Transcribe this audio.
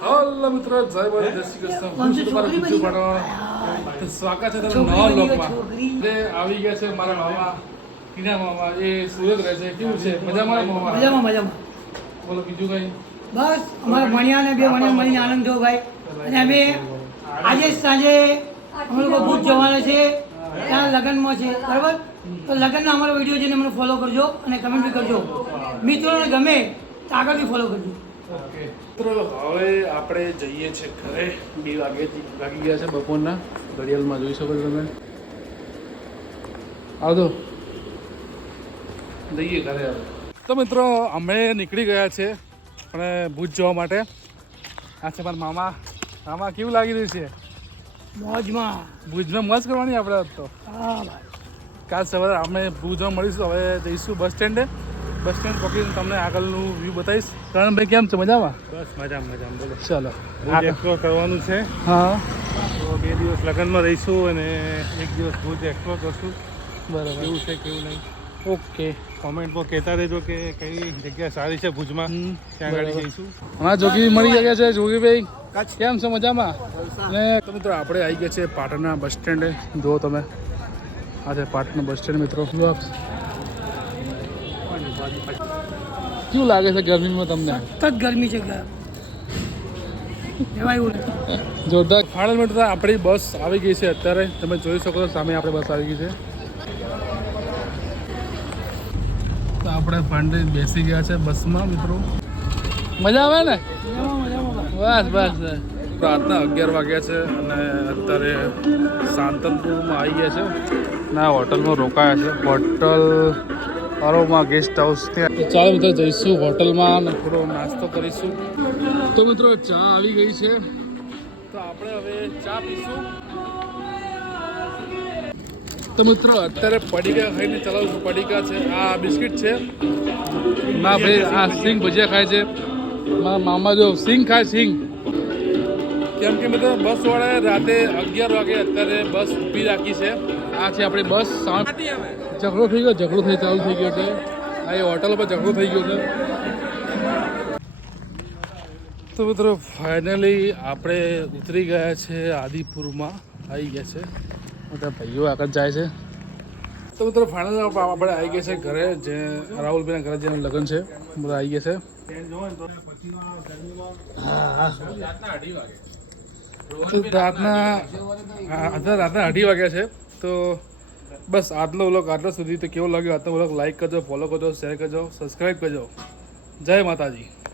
હાલો મિત્રો જય બોલે જય શ્રી કૃષ્ણ. હું છું તમારો બીજું ભણવાનો સ્વાગત છે તમે નવા લોકમાં આવી ગયા છે મારા મામા ટીના મામા એ સુરત રહે છે કેવું છે? મજામાં મામા? મજામાં મજામાં. બોલો બીજું કઈ? બસ અમારા ભણ્યા ને બે ભણ્યા મળીને આનંદ થયો ભાઈ. અને અમે આજે સાંજે અમે લોકો ભૂત જવાના છે. ત્યાં લગ્નમાં છે બરાબર? તો લગ્નના અમારો વીડિયો જોઈને મને ફોલો કરજો અને કમેન્ટ બી કરજો. મિત્રોને ગમે તો આગળ બી ફોલો કરજો. ઓકે. મિત્રો હવે આપણે જઈએ છીએ ઘરે. બે વાગે વાગી ગયા છે બપોરના. ઘડિયાળમાં જોઈ શકો છો તમે. આવજો. જઈએ ઘરે હવે. તો મિત્રો અમે નીકળી ગયા છે પણ ભૂજ જવા માટે. આ છે મારા મામા. મામા કેવું લાગી રહ્યું છે? મોજમાં. ભુજમાં મસ્ત કરવાની આપણે તો? હા ભાઈ. કાલ સવારે અમે ભુજમાં મળીશું. હવે જઈશું બસ સ્ટેન્ડે. બસ સ્ટેન્ડ પકડીને તમને આગળનું વ્યૂ બતાવીશ. કરણભાઈ કેમ છે? મજામાં? બસ મજામાં મજામાં. બોલો. ચાલો. એક્સપ્લોર કરવાનું છે. હા. તો બે દિવસ લગ્નમાં રહીશું અને એક દિવસ ભુજ એક્સપ્લોર કરશું. બરાબર. કેવું છે કેવું નહીં? ઓકે. કોમેન્ટમાં કહેતા રહેજો કે કઈ જગ્યા સારી છે ભુજમાં. ત્યાં આગળ. જઈશું. હા જોગી મળી જગ્યા છે જોગીભાઈ. કેમ છે? મજામાં? ને મિત્રો આપણે આવી ગયા છે પાટણના બસ સ્ટેન્ડે. જુઓ તમે. આ છે પાટણનું બસ સ્ટેન્ડ મિત્રો. કેવું લાગે છે ગરમીમાં તમને? સખત ગરમી છે. જોરદાર. ફાઇનલ મિનિટ આપણી બસ આવી ગઈ છે અત્યારે. તમે જોઈ શકો છો સામે આપણે બસ આવી ગઈ છે. તો આપણે ફાઇનલી બેસી ગયા છે બસમાં મિત્રો. મજા આવે ને. બસ બસ રાતના અગિયાર વાગ્યા છે અને અત્યારે શાંતનપુરમાં આવી ગયા છે. ના હોટલમાં રોકાયા છે. હોટલ અરોમા ગેસ્ટ હાઉસ ત્યાં. ચાલો મિત્રો જઈશું હોટલમાં થોડો નાસ્તો કરીશું. તો મિત્રો ચા આવી ગઈ છે. તો આપણે હવે ચા પીશું. તો મિત્રો અત્યારે પડીકા ખાઈને ચલાવું પડીકા છે. આ બિસ્કિટ છે. ના ભાઈ, આ સિંગ ભજીયા ખાય છે. મારા મામા જો સિંગ ખાય સિંગ. કેમ કે મિત્રો બસ વાળાએ રાતે અગિયાર વાગે અત્યારે બસ ઊભી રાખી છે. આ છે આપણી બસ ઝઘડો થઈ ગયો ઝઘડો થઈ ચાલુ થઈ ગયો છે. આ એ હોટલ પર ઝઘડો થઈ ગયો છે. તો મિત્રો ફાઇનલી આપણે ઉતરી ગયા છે આદિપુરમાં. આવી ગયા છે. બધા ભાઈઓ આગળ જાય છે. તો મિત્રો ફાઇનલ આપણે આવી ગયા છે ઘરે જે રાહુલભાઈના ઘરે જેનું લગ્ન છે. બધા આવી ગયા છે. તો રાતના અત્યારે રાતના અઢી વાગ્યા છે, તો બસ આજનો વ્લોગ આટલા સુધી. તો કેવો લાગ્યો? આજનો વ્લોગ લાઈક કરજો ફોલો કરજો શેર કરજો સબસ્ક્રાઈબ કરજો. જય માતાજી.